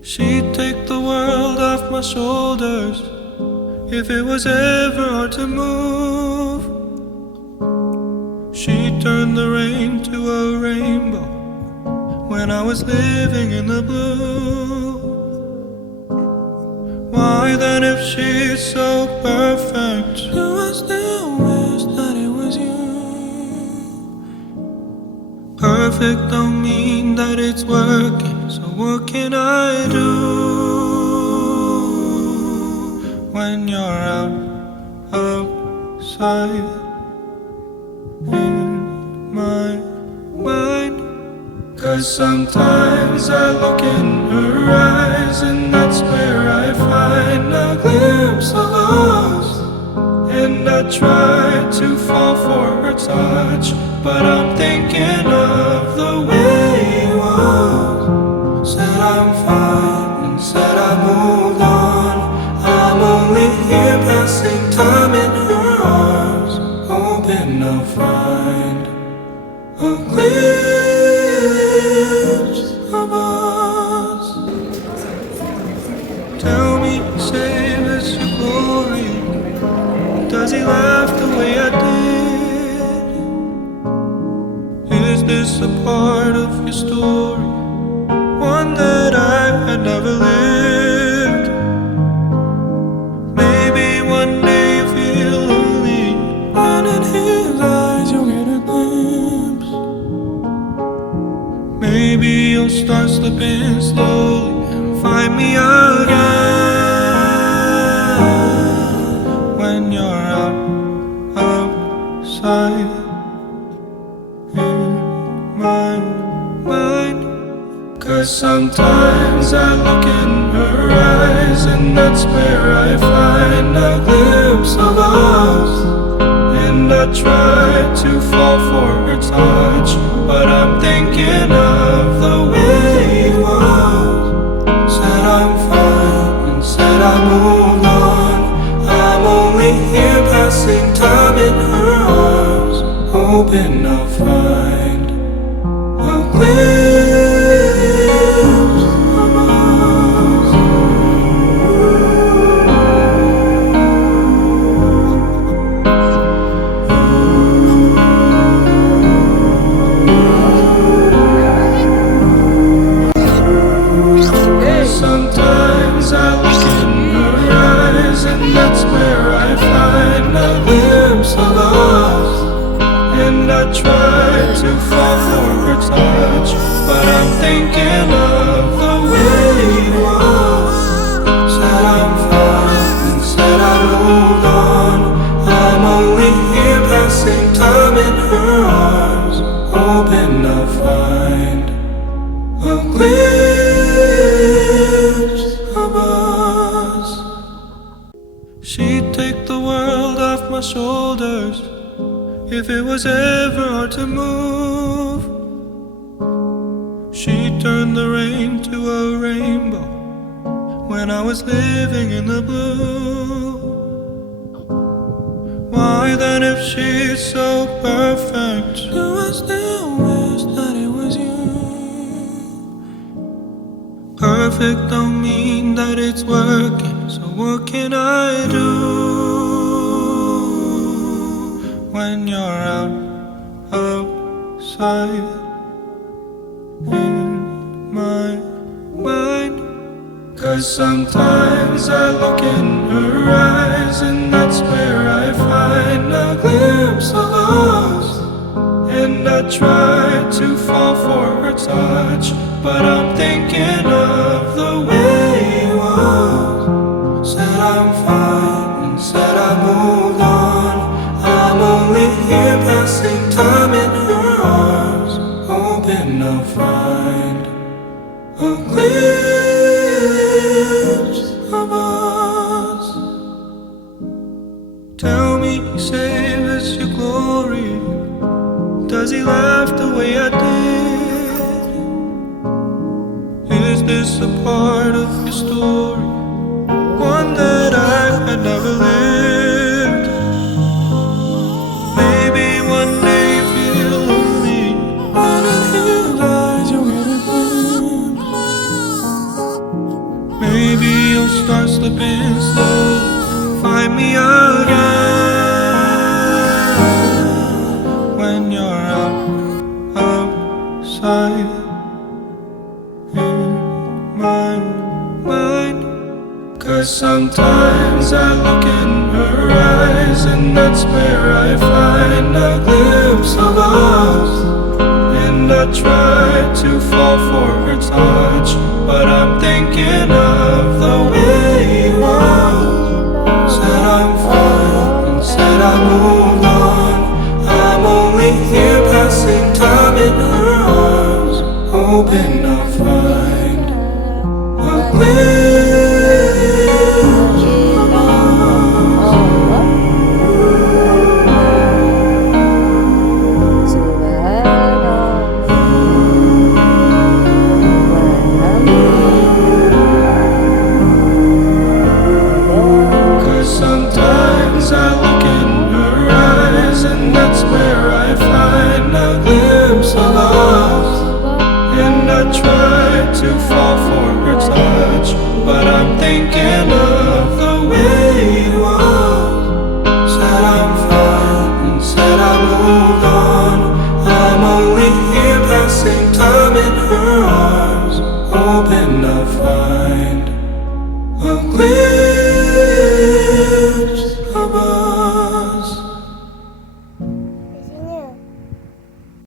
She'd take the world off my shoulders if it was ever hard to move. She'd turn the rain to a rainbow when I was living in the blue. Why then, if she's so perfect, do I still wish that it was you? Perfect don't mean that it's working, so what can I do when you're outside in my mind? 'Cause sometimes I look in her eyes, and that's where I find a glimpse of us. And I try to fall for her touch, but I'm thinking of the way it was. Said I'm fine and said I moved on. I'm only here passing time in her arms, hoping I'll find a glimpse of us. Tell me, save us your glory. Does he laugh the way I did? Is this a part of your story, one that I had never lived? Maybe one day you feel lonely, and in his eyes you'll get a glimpse. Maybe you'll start slipping slowly and find me again when you're outside in my mind. 'Cause sometimes I look in her eyes, and that's where I find a glimpse of us. And I try to fall for her touch, but I'm thinking of the way it was. Said I'm fine and said I moved on. I'm only here passing time in her arms, hoping I'll find a glimpse of us. Sometimes I look in her eyes, and that's where I find a glimpse of us. And I try to fall for her touch, but I'm thinking of the way it was. Said I'm fine and said I moved on. I'm only here passing time in her arms, hoping I'll find a glimpse of us. She'd take the world off my shoulders if it was ever hard to move. She'd turn the rain to a rainbow when I was living in the blue. Why then, if she's so perfect, do I still wish that it was you? Perfect don't mean that it's working, so what can I do when you're outside in my mind? 'Cause sometimes I look in her eyes, and that's where I find a glimpse of us. And I try to fall for her touch, but I'm thinking of the way it was. Said I'm fine and said I moved on. I'm only here passing time in her arms, hoping I'll find a glimpse of us. Tell me, save us your glory. Does he laugh the way I did? Is this a part of your story, one that I had never lived? Maybe one day you feel lonely, and in his eyes you'll get a glimpse. start slipping slow. Find me again when you're outside in my mind. 'Cause sometimes I look in her eyes, and that's where I find a glimpse of us. And I try to fall for her touch, but I'm thinking of the way you are. Said I'm fine, and said I moved on. I'm only here passing time in her arms, hoping I'll find a glimpse of us. Sometimes I look in her eyes, and that's where I find a glimpse of us. And I try to fall for her touch, but I'm thinking of the way you are. Said I'm fine, and said I moved on. I'm only here passing time in her arms, hoping